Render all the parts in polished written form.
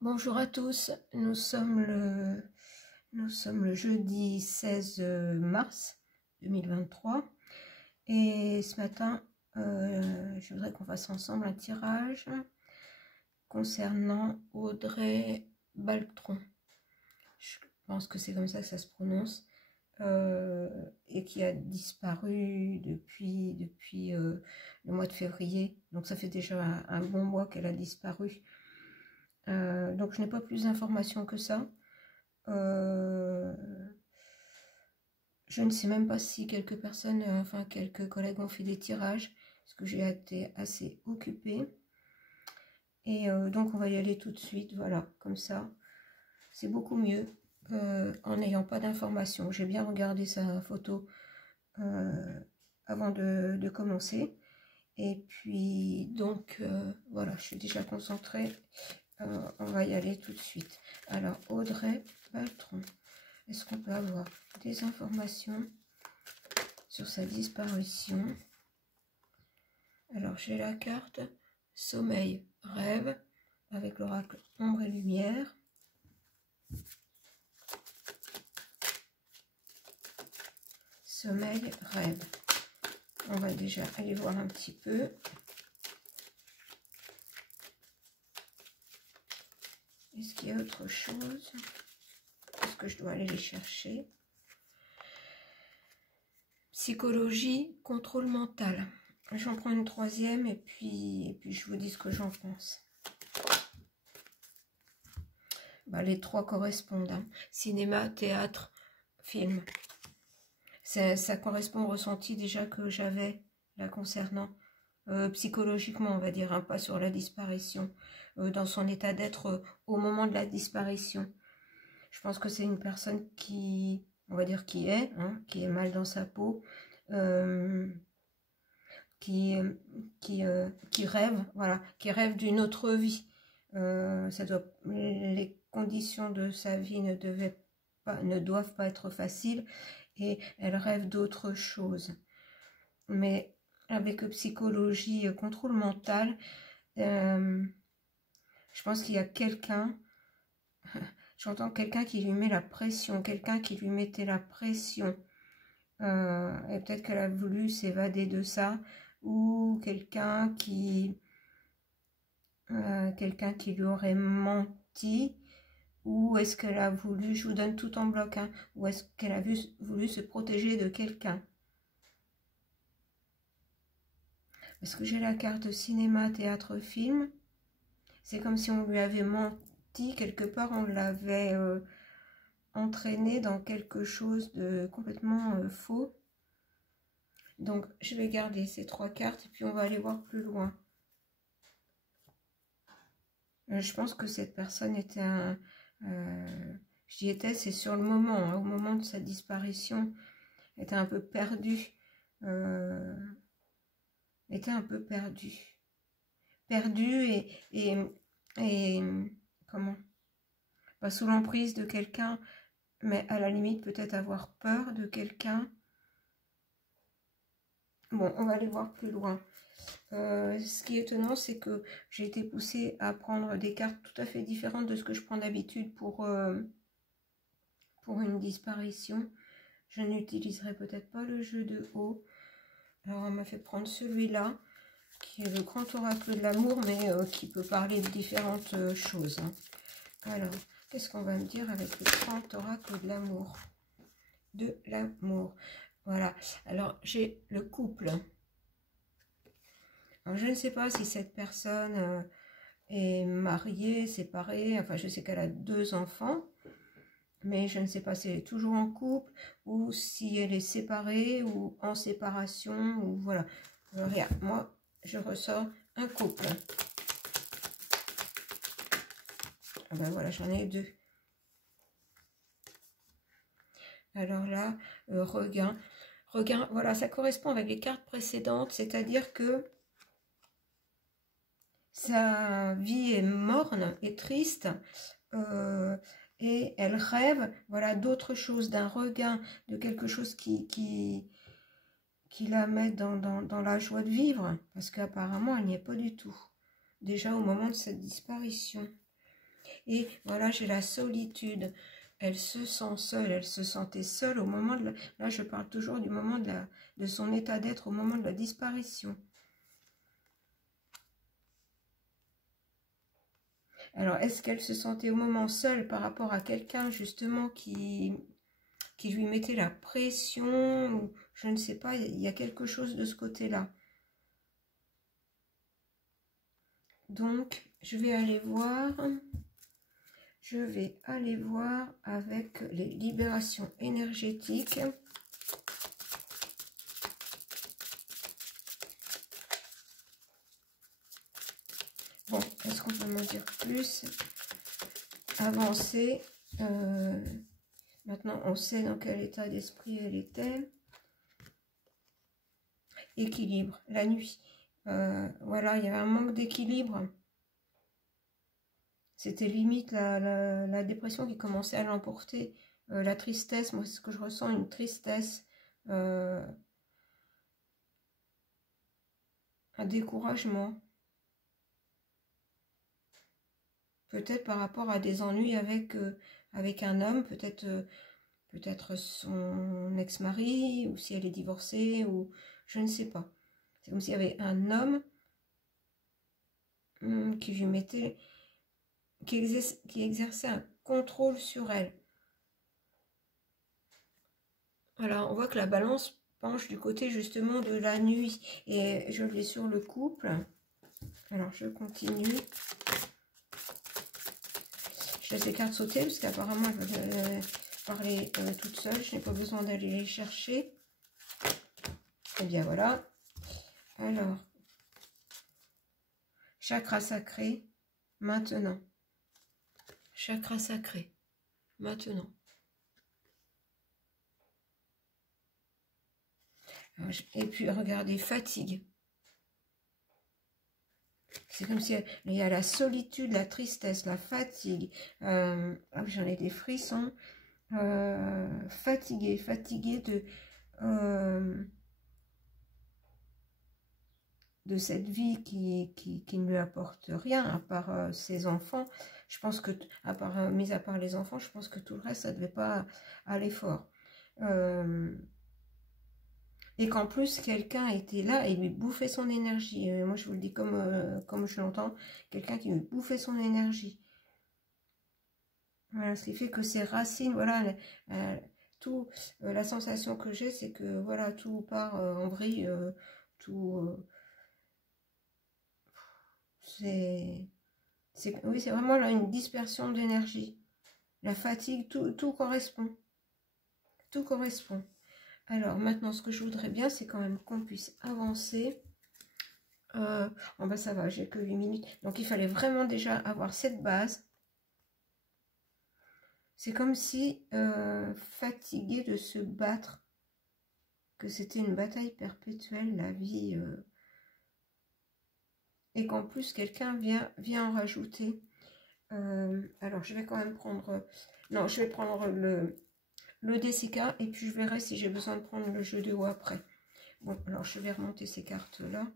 Bonjour à tous, nous sommes le jeudi 16 mars 2023 et ce matin je voudrais qu'on fasse ensemble un tirage concernant Audrey Baltron. Je pense que c'est comme ça que ça se prononce, et qui a disparu depuis le mois de février, donc ça fait déjà un bon mois qu'elle a disparu. Donc je n'ai pas plus d'informations que ça. Je ne sais même pas si quelques personnes, enfin quelques collègues ont fait des tirages, parce que j'ai été assez occupée. Et donc on va y aller tout de suite, voilà, comme ça. C'est beaucoup mieux en n'ayant pas d'informations. J'ai bien regardé sa photo avant de commencer. Et puis donc voilà, je suis déjà concentrée. On va y aller tout de suite. Alors, Audrey Baltron, est-ce qu'on peut avoir des informations sur sa disparition? Alors, j'ai la carte Sommeil, Rêve, avec l'oracle Ombre et Lumière. Sommeil, Rêve. On va déjà aller voir un petit peu. Est-ce qu'il y a autre chose? Est-ce que je dois aller les chercher? Psychologie, contrôle mental. J'en prends une troisième et puis je vous dis ce que j'en pense. Bah, les trois correspondent. Hein. Cinéma, théâtre, film. Ça correspond au ressenti déjà que j'avais là concernant. Psychologiquement, on va dire, hein, pas sur la disparition. Dans son état d'être au moment de la disparition. Je pense que c'est une personne qui, on va dire, qui est mal dans sa peau. Qui rêve, voilà, qui rêve d'une autre vie. Les conditions de sa vie ne doivent pas être faciles et elle rêve d'autre chose. Mais avec psychologie, contrôle mental, je pense qu'il y a quelqu'un, j'entends quelqu'un qui lui met la pression, quelqu'un qui lui mettait la pression. Et peut-être qu'elle a voulu s'évader de ça, ou quelqu'un qui lui aurait menti, ou est-ce qu'elle a voulu, je vous donne tout en bloc, hein, ou est-ce qu'elle a voulu se protéger de quelqu'un? Parce que j'ai la carte cinéma, théâtre, film, c'est comme si on lui avait menti, quelque part on l'avait entraîné dans quelque chose de complètement faux. Donc je vais garder ces trois cartes et puis on va aller voir plus loin. Je pense que cette personne était j'y étais, c'est sur le moment, hein, au moment de sa disparition, était un peu perdue. Était un peu perdue. Perdue et comment? Pas sous l'emprise de quelqu'un, mais à la limite peut-être avoir peur de quelqu'un. Bon, on va aller voir plus loin. Ce qui est étonnant, c'est que j'ai été poussée à prendre des cartes tout à fait différentes de ce que je prends d'habitude pour une disparition. Je n'utiliserai peut-être pas le jeu de haut. Alors, on m'a fait prendre celui-là, qui est le grand oracle de l'amour, mais qui peut parler de différentes choses. Hein. Alors, qu'est-ce qu'on va me dire avec le grand oracle de l'amour? De l'amour. Voilà. Alors, j'ai le couple. Alors, je ne sais pas si cette personne est mariée, séparée. Enfin, je sais qu'elle a 2 enfants. Mais je ne sais pas si elle est toujours en couple ou si elle est séparée ou en séparation. Ou voilà. Regarde, moi, je ressors un couple. Ah ben voilà, j'en ai 2. Alors là, regain. Regain, voilà, ça correspond avec les cartes précédentes, c'est-à-dire que sa vie est morne et triste, et elle rêve, voilà, d'autre chose, d'un regain, de quelque chose qui la met dans la joie de vivre, parce qu'apparemment, elle n'y est pas du tout. Déjà au moment de cette disparition. Et voilà, j'ai la solitude. Elle se sent seule, elle se sentait seule au moment de là, je parle toujours du moment de son état d'être au moment de la disparition. Alors, est-ce qu'elle se sentait au moment seule par rapport à quelqu'un, justement, qui lui mettait la pression, ou je ne sais pas, il y a quelque chose de ce côté-là. Donc, je vais aller voir avec les libérations énergétiques. Bon, est-ce qu'on peut m'en dire plus? Avancer. Maintenant, on sait dans quel état d'esprit elle était. Équilibre, la nuit. Voilà, il y avait un manque d'équilibre. C'était limite la dépression qui commençait à l'emporter. La tristesse, moi c'est ce que je ressens, une tristesse, un découragement. Peut-être par rapport à des ennuis avec un homme, peut-être son ex-mari, ou si elle est divorcée, ou je ne sais pas. C'est comme s'il y avait un homme qui lui mettait, qui exerçait un contrôle sur elle. Voilà, on voit que la balance penche du côté justement de la nuit. Et je l'ai sur le couple. Alors, je continue. Je laisse les cartes sauter parce qu'apparemment, je vais parler toute seule. Je n'ai pas besoin d'aller les chercher. Et bien, voilà. Alors, chakra sacré, maintenant. Chakra sacré, maintenant. Et puis, regardez, fatigue. C'est comme si il y a la solitude, la tristesse, la fatigue. J'en ai des frissons. Fatigué de cette vie qui ne lui apporte rien, à part ses enfants. Je pense que, mis à part les enfants, je pense que tout le reste, ça ne devait pas aller fort. Et qu'en plus, quelqu'un était là et lui bouffait son énergie. Moi, je vous le dis comme je l'entends, quelqu'un qui lui bouffait son énergie. Voilà, ce qui fait que ses racines, voilà, la sensation que j'ai, c'est que, voilà, tout part en vrille, oui, c'est vraiment là une dispersion d'énergie. La fatigue, tout correspond. Tout correspond. Alors, maintenant, ce que je voudrais bien, c'est quand même qu'on puisse avancer. Ben ça va, j'ai que 8 minutes. Donc, il fallait vraiment déjà avoir cette base. C'est comme si, fatigué de se battre, que c'était une bataille perpétuelle, la vie, et qu'en plus, quelqu'un vient en rajouter. Alors, je vais quand même prendre... Non, je vais prendre le DCK, et puis je verrai si j'ai besoin de prendre le jeu de haut après. Bon, alors je vais remonter ces cartes-là.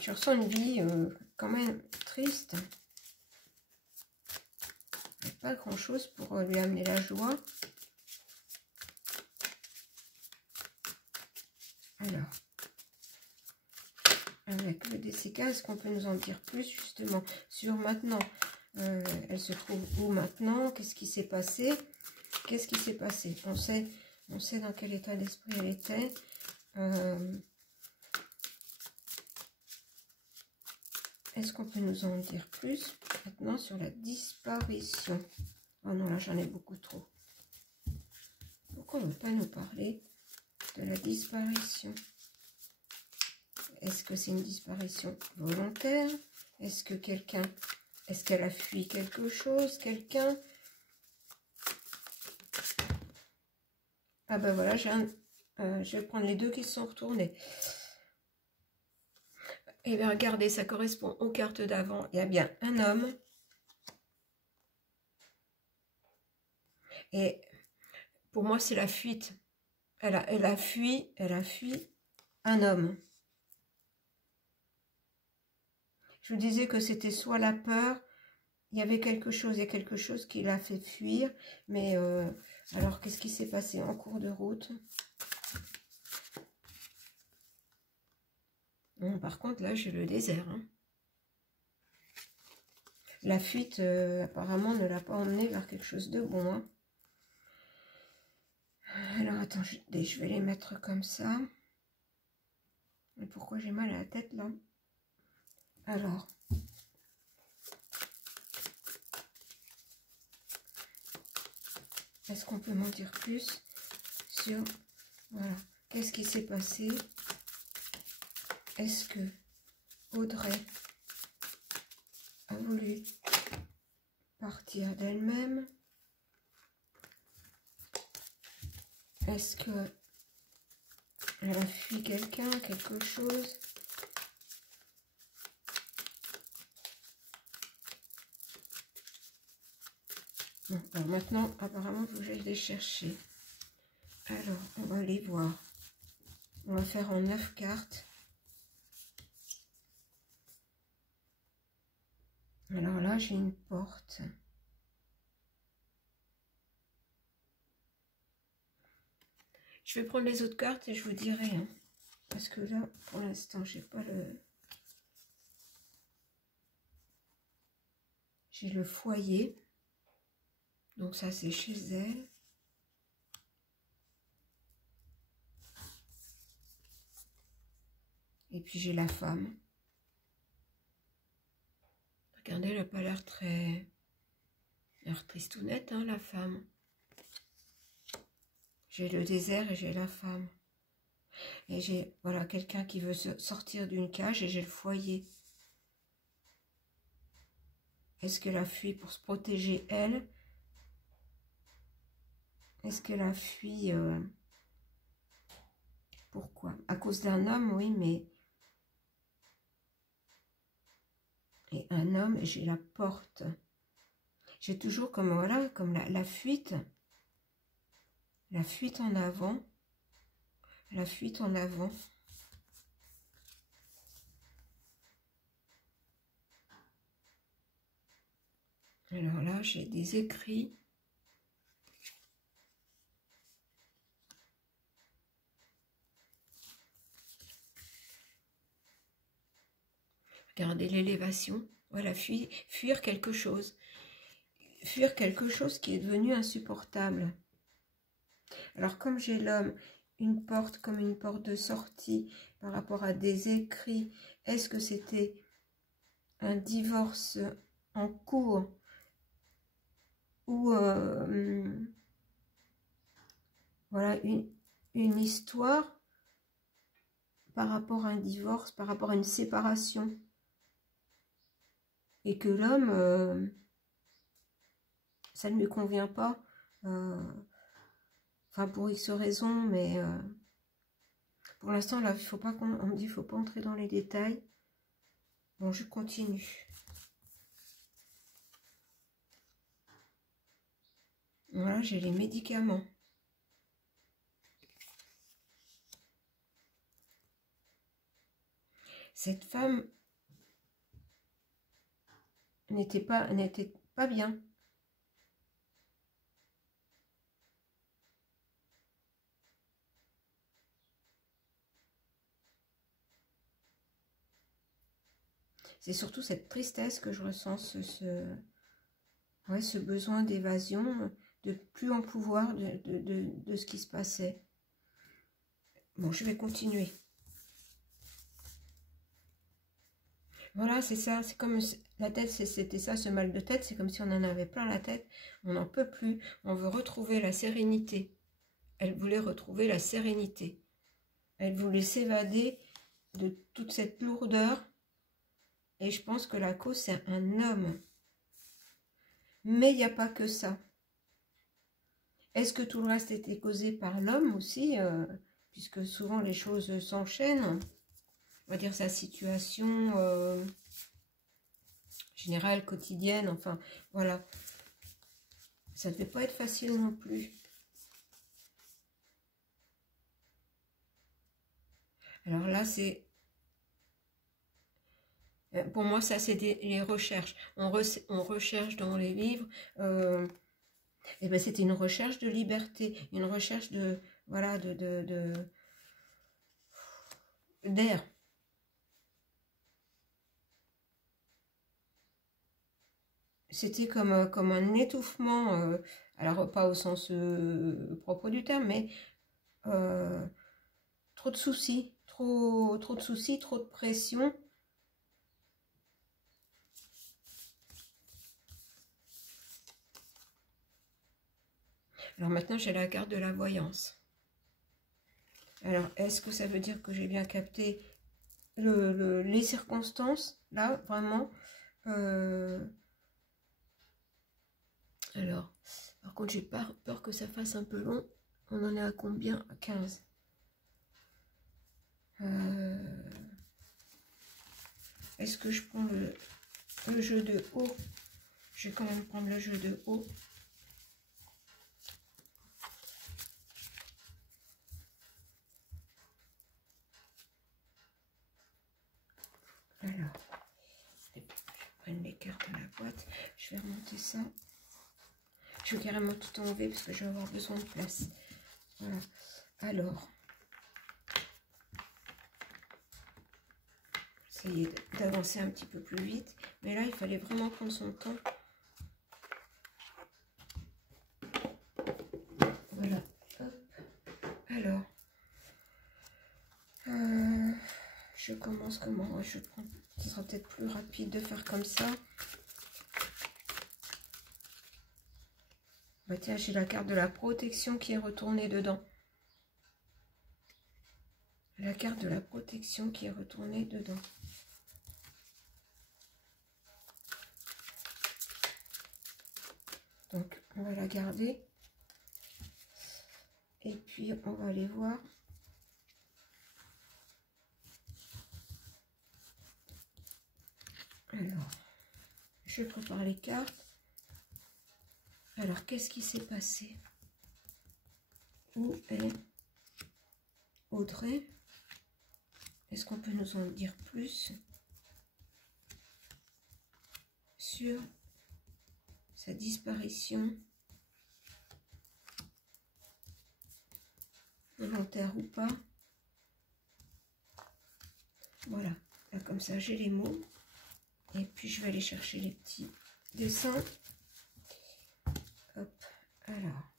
Je ressens une vie quand même triste. Il n'y a pas grand-chose pour lui amener la joie. Alors, avec le DCK, est-ce qu'on peut nous en dire plus justement sur maintenant? Elle se trouve où maintenant? Qu'est-ce qui s'est passé? Qu'est-ce qui s'est passé? On sait dans quel état d'esprit elle était. Est-ce qu'on peut nous en dire plus maintenant sur la disparition? Oh non, là j'en ai beaucoup trop. Pourquoi on ne veut pas nous parler de la disparition? Est-ce que c'est une disparition volontaire? Est-ce qu'elle a fui quelque chose? Quelqu'un? Ah ben voilà, je vais prendre les deux qui se sont retournés. Et bien regardez, ça correspond aux cartes d'avant. Il y a bien un homme. Et pour moi, c'est la fuite. Elle a fui un homme. Je vous disais que c'était soit la peur, il y avait quelque chose, il y a quelque chose qui l'a fait fuir. Mais alors, qu'est-ce qui s'est passé en cours de route? Bon, par contre, là, j'ai le désert. Hein. La fuite, apparemment, ne l'a pas emmené vers quelque chose de bon. Hein. Alors, attends, je vais les mettre comme ça. Mais pourquoi j'ai mal à la tête, là? Alors... Est-ce qu'on peut m'en dire plus sur... Voilà. Qu'est-ce qui s'est passé? Est-ce que Audrey a voulu partir d'elle-même? Est-ce que elle a fui quelqu'un, quelque chose? Bon, alors maintenant, apparemment, il faut que j'aille les chercher. Alors, on va les voir. On va faire en 9 cartes. Alors là, j'ai une porte. Je vais prendre les autres cartes et je vous dirai. Hein, parce que là, pour l'instant, j'ai pas le... J'ai le foyer. Donc ça, c'est chez elle. Et puis j'ai la femme. Regardez, elle n'a pas l'air très... l'air tristounette, hein, la femme. J'ai le désert et j'ai la femme. Et j'ai, voilà, quelqu'un qui veut sortir d'une cage et j'ai le foyer. Est-ce qu'elle a fui pour se protéger, elle? Est-ce qu'elle a fui... pourquoi? À cause d'un homme, oui, mais... Et un homme, et j'ai la porte. J'ai toujours comme, voilà, comme la fuite. La fuite en avant. La fuite en avant. Alors là, j'ai des écrits. Regardez l'élévation. Voilà, fuir quelque chose. Fuir quelque chose qui est devenu insupportable. Alors, comme j'ai l'homme, une porte comme une porte de sortie par rapport à des écrits, est-ce que c'était un divorce en cours ou voilà, une histoire par rapport à un divorce, par rapport à une séparation? Et que l'homme, ça ne lui convient pas, enfin pour X raisons, mais pour l'instant là, il faut pas qu'on me dit, il faut pas entrer dans les détails. Bon, je continue. Voilà, j'ai les médicaments. Cette femme n'était pas bien. C'est surtout cette tristesse que je ressens, ce besoin d'évasion, de plus en pouvoir de ce qui se passait. Bon, je vais continuer. Voilà, c'est ça, c'est comme la tête, c'était ça, ce mal de tête, c'est comme si on en avait plein la tête, on n'en peut plus, on veut retrouver la sérénité. Elle voulait retrouver la sérénité. Elle voulait s'évader de toute cette lourdeur. Et je pense que la cause, c'est un homme. Mais il n'y a pas que ça. Est-ce que tout le reste était causé par l'homme aussi, puisque souvent les choses s'enchaînent? On va dire sa situation générale, quotidienne, enfin, voilà. Ça ne devait pas être facile non plus. Alors là, c'est... Pour moi, ça, c'est les recherches. On recherche dans les livres. Et ben, c'était une recherche de liberté, une recherche de, voilà, d'air. C'était comme un étouffement, alors pas au sens propre du terme, mais trop de soucis, trop de soucis, trop de pression. Alors maintenant, j'ai la carte de la voyance. Alors, est-ce que ça veut dire que j'ai bien capté les circonstances, là, vraiment Alors, par contre, j'ai peur que ça fasse un peu long. On en est à combien? À 15. Est-ce que je prends le jeu de haut? Je vais quand même prendre le jeu de haut. Alors, je vais prendre les cartes de la boîte. Je vais remonter ça. Je vais carrément tout enlever parce que je vais avoir besoin de place. Voilà. Alors, essayer d'avancer un petit peu plus vite. Mais là, il fallait vraiment prendre son temps. Voilà. Hop. Alors, je commence comment? Je prends. Ce sera peut-être plus rapide de faire comme ça. Bah tiens, j'ai la carte de la protection qui est retournée dedans. La carte de la protection qui est retournée dedans. Donc, on va la garder. Et puis, on va aller voir. Alors, je prépare les cartes. Alors, qu'est-ce qui s'est passé? Où est Audrey? Est-ce qu'on peut nous en dire plus sur sa disparition, volontaire ou pas? Voilà, là, comme ça j'ai les mots. Et puis je vais aller chercher les petits dessins. Hop, alors.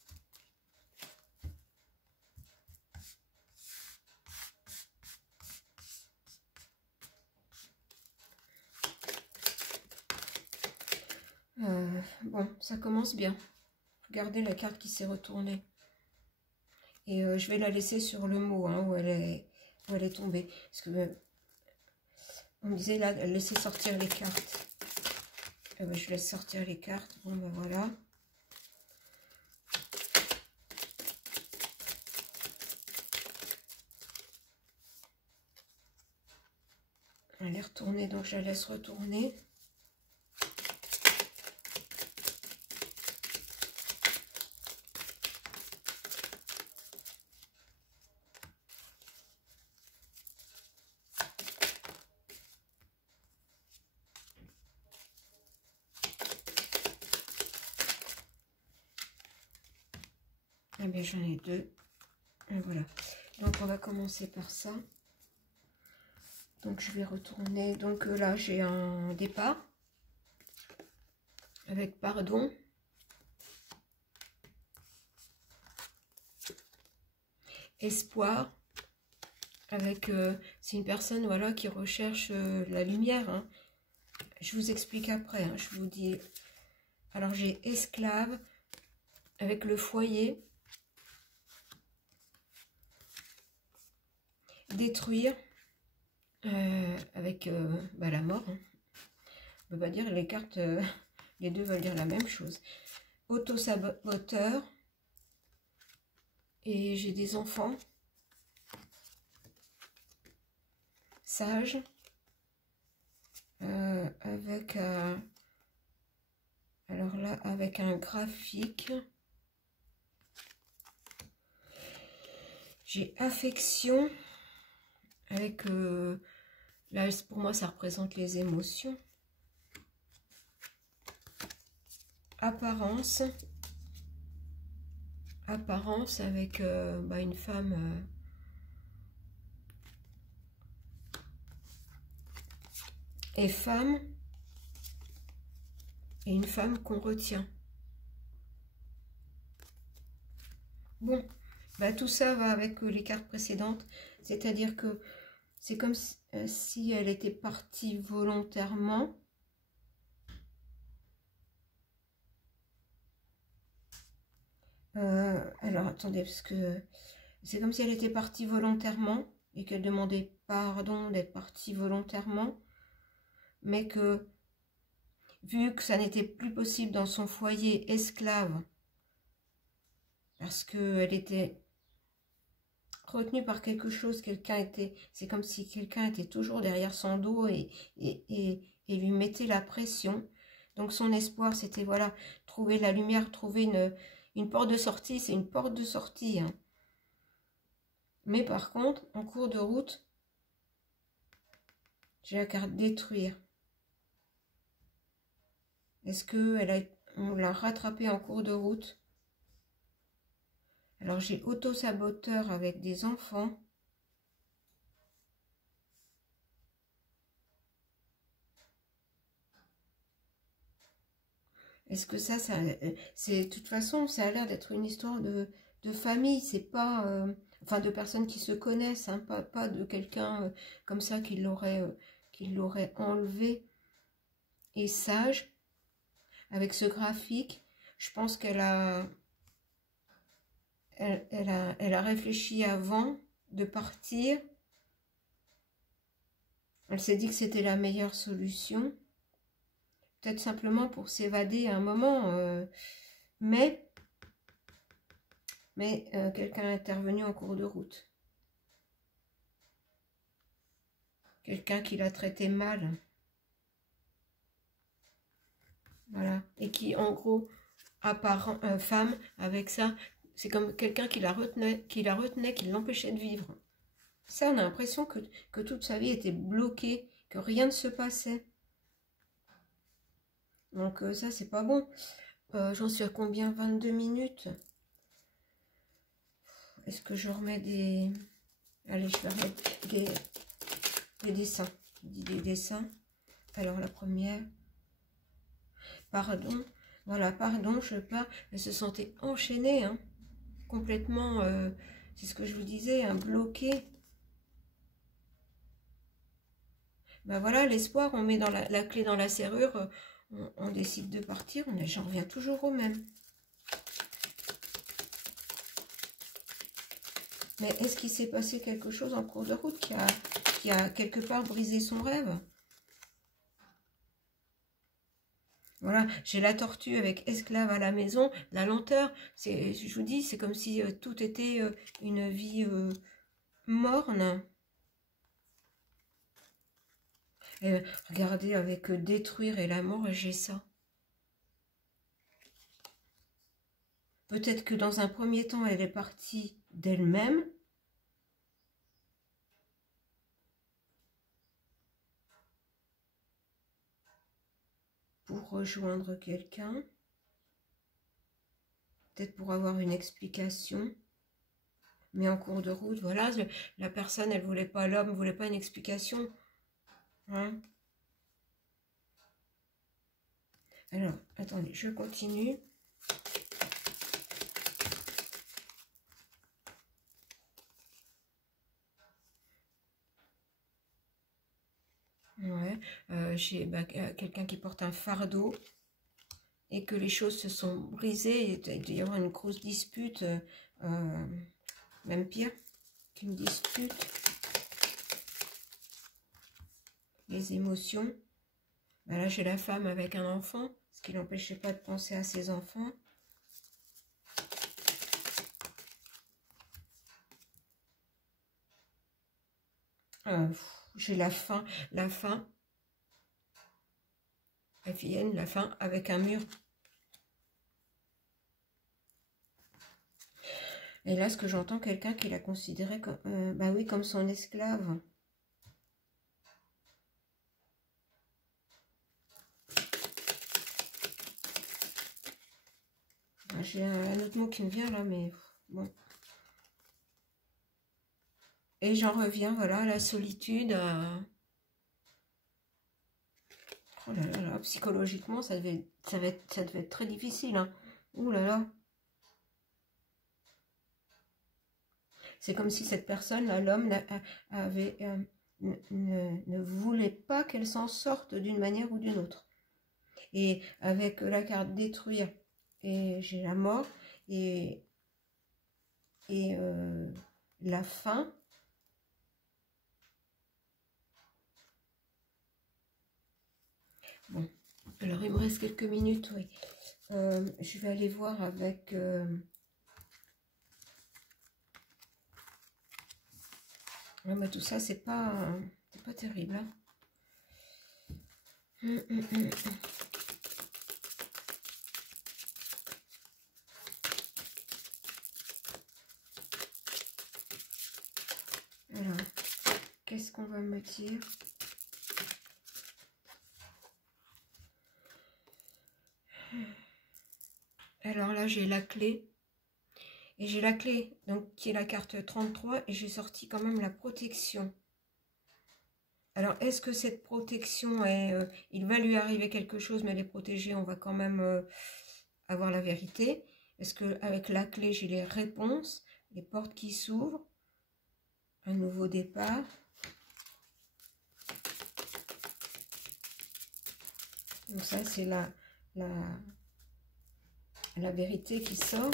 Bon, ça commence bien. Regardez la carte qui s'est retournée. Et je vais la laisser sur le mot hein, où elle est tombée. Parce que on me disait là, laisser sortir les cartes. Et ben, je laisse sortir les cartes. Bon ben voilà. Elle est retournée, donc je la laisse retourner. Eh bien, j'en ai deux. Et voilà. Donc, on va commencer par ça. Donc, je vais retourner. Donc, là, j'ai un départ. Avec pardon. Espoir. Avec, c'est une personne, voilà, qui recherche la lumière. Hein. Je vous explique après. Hein, je vous dis. Alors, j'ai esclave. Avec le foyer. Détruire avec bah, la mort. Hein. On peut pas dire les cartes, les deux veulent dire la même chose. Auto-saboteur. Et j'ai des enfants. Sage. Avec alors là, avec un graphique. J'ai affection. Avec Là, pour moi, ça représente les émotions. Apparence. Apparence avec une femme... et femme. Et une femme qu'on retient. Bon, tout ça va avec les cartes précédentes. C'est-à-dire que c'est comme si elle était partie volontairement. Alors, attendez, parce que c'est comme si elle était partie volontairement et qu'elle demandait pardon d'être partie volontairement, mais que, vu que ça n'était plus possible dans son foyer esclave, parce qu'elle était retenue par quelque chose, c'est comme si quelqu'un était toujours derrière son dos et lui mettait la pression. Donc son espoir, c'était, voilà, trouver la lumière, trouver une porte de sortie, c'est une porte de sortie. Hein. Mais par contre, en cours de route, j'ai la carte détruire. Est-ce qu'on l'a rattrapée en cours de route? Alors j'ai auto-saboteur avec des enfants. Est-ce que ça c'est de toute façon, ça a l'air d'être une histoire de famille, c'est pas, enfin de personnes qui se connaissent, hein, pas de quelqu'un comme ça qui l'aurait enlevé. Et sage, avec ce graphique, je pense qu'elle a, elle a réfléchi avant de partir. Elle s'est dit que c'était la meilleure solution. Peut-être simplement pour s'évader un moment, mais quelqu'un est intervenu en cours de route. Quelqu'un qui l'a traité mal. Voilà. Et qui, en gros, apparent femme, avec ça, c'est comme quelqu'un qui la retenait, qui l'empêchait de vivre. Ça, on a l'impression que toute sa vie était bloquée, que rien ne se passait. Donc ça, c'est pas bon. J'en suis à combien? 22 minutes. Est-ce que je remets des... Allez, je vais remettre des dessins. Des dessins. Alors, la première. Pardon. Voilà, pardon, je pars. Elle se sentait enchaînée, hein. Complètement, c'est ce que je vous disais, hein, bloquée. Ben voilà, l'espoir, on met dans la clé dans la serrure, on décide de partir, j'en reviens toujours au même. Mais est-ce qu'il s'est passé quelque chose en cours de route qui a quelque part brisé son rêve? Voilà, j'ai la tortue avec esclave à la maison, la lenteur, je vous dis, c'est comme si tout était une vie morne. Et regardez, avec détruire et l'amour, j'ai ça. Peut-être que dans un premier temps, elle est partie d'elle-même. Pour rejoindre quelqu'un. Peut-être pour avoir une explication. Mais en cours de route, voilà, la personne, elle voulait pas, l'homme ne voulait pas une explication. Hein? Alors, attendez, je continue. Ouais, j'ai quelqu'un qui porte un fardeau et que les choses se sont brisées. Il doit y avoir une grosse dispute, même pire qu'une dispute. Les émotions. Ben là, j'ai la femme avec un enfant, ce qui n'empêchait pas de penser à ses enfants. J'ai la faim, la faim avec un mur. Et là, ce que j'entends, quelqu'un qui la considérait comme, bah oui, comme son esclave. j'ai un autre mot qui me vient là, mais bon. Et j'en reviens, voilà, à la solitude. Oh là là là, psychologiquement, ça devait être très difficile, hein. Ouh là là. C'est comme si cette personne, là, l'homme, avait, ne voulait pas qu'elle s'en sorte d'une manière ou d'une autre. Et avec la carte détruire, et j'ai la mort, et la fin. Bon, alors il me reste quelques minutes, oui. Je vais aller voir avec... Ouais, mais tout ça, c'est pas terrible, hein. Alors, qu'est-ce qu'on va me dire? Alors là, j'ai la clé. Et j'ai la clé, donc qui est la carte 33, et j'ai sorti quand même la protection. Alors, est-ce que cette protection est... il va lui arriver quelque chose, mais elle est protégée, on va quand même avoir la vérité. Est-ce qu'avec la clé, j'ai les réponses, les portes qui s'ouvrent, un nouveau départ. Donc ça, c'est la vérité qui sort.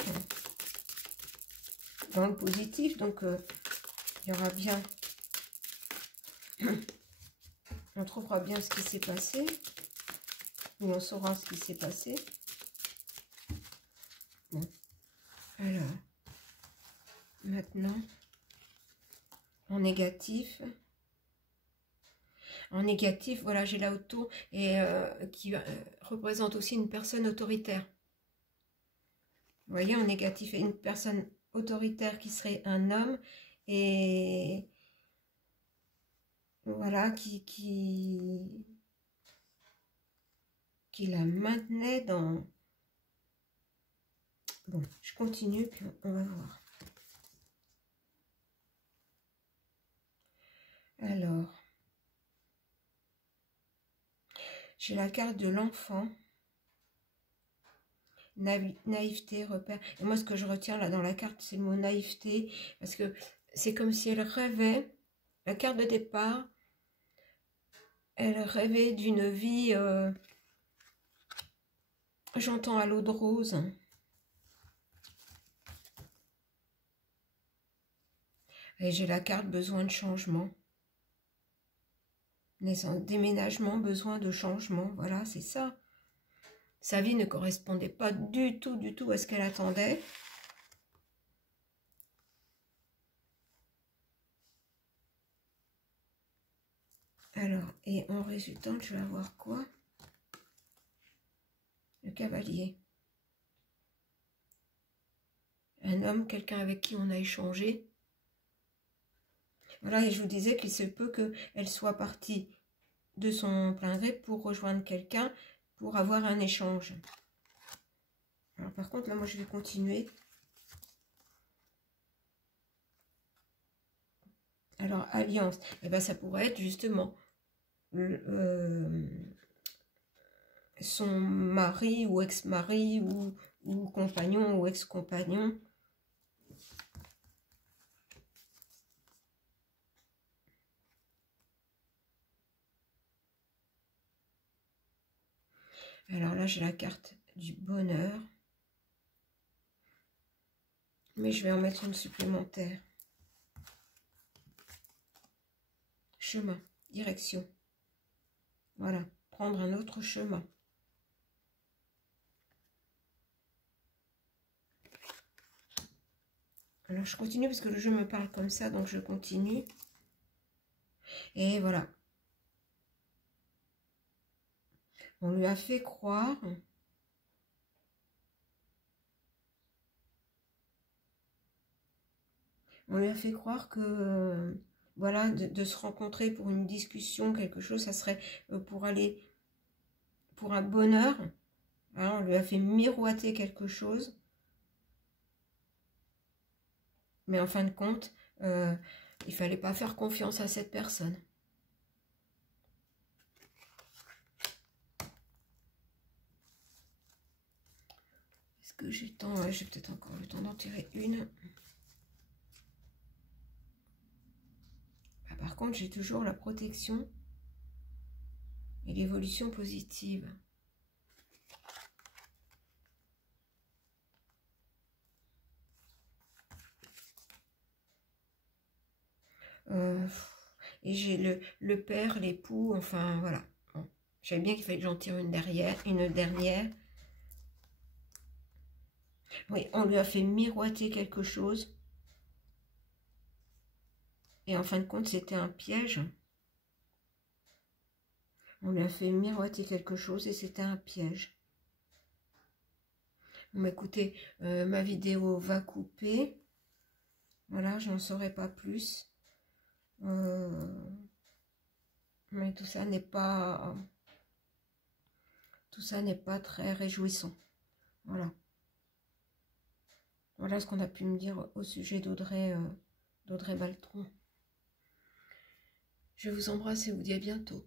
Dans le positif, donc il y aura bien... On trouvera bien ce qui s'est passé, ou on saura ce qui s'est passé. Bon. Alors, maintenant, en négatif, voilà, j'ai la auto, et qui représente aussi une personne autoritaire. Vous voyez, en négatif, une personne autoritaire qui serait un homme, et... voilà, qui la maintenait dans... Bon, je continue, puis on va voir. Alors, j'ai la carte de l'enfant. Naïveté, repère. Et moi, ce que je retiens là dans la carte, c'est le mot naïveté, parce que c'est comme si elle rêvait, la carte de départ, elle rêvait d'une vie... J'entends à l'eau de rose. Et j'ai la carte besoin de changement. Déménagement, besoin de changement. Voilà, c'est ça. Sa vie ne correspondait pas du tout à ce qu'elle attendait. Alors, et en résultant, je vais avoir quoi? Le cavalier. Un homme, quelqu'un avec qui on a échangé. Voilà, et je vous disais qu'il se peut qu'elle soit partie de son plein gré pour rejoindre quelqu'un, pour avoir un échange. Alors par contre, là, moi, je vais continuer. Alors, alliance, eh ben, ça pourrait être justement son mari ou ex-mari ou compagnon ou ex-compagnon. Alors là, j'ai la carte du bonheur. Mais je vais en mettre une supplémentaire. Chemin, direction. Voilà, prendre un autre chemin. Alors, je continue parce que le jeu me parle comme ça, donc je continue. Et voilà. On lui a fait croire... On lui a fait croire que... voilà, de se rencontrer pour une discussion, quelque chose, ça serait pour aller... pour un bonheur. Hein, on lui a fait miroiter quelque chose. Mais en fin de compte, il fallait pas faire confiance à cette personne. Est-ce que j'ai le temps? Ouais, j'ai peut-être encore le temps d'en tirer une. Bah, par contre, j'ai toujours la protection et l'évolution positive. Et j'ai le père, l'époux, enfin voilà. Bon. Je savais bien qu'il fallait que j'en tire une dernière. Oui, on lui a fait miroiter quelque chose. Et en fin de compte, c'était un piège. On lui a fait miroiter quelque chose et c'était un piège. Bon, écoutez, ma vidéo va couper. Voilà, je n'en saurai pas plus. Mais tout ça n'est pas très réjouissant. Voilà. Voilà ce qu'on a pu me dire au sujet d'Audrey Baltron. Je vous embrasse et vous dis à bientôt.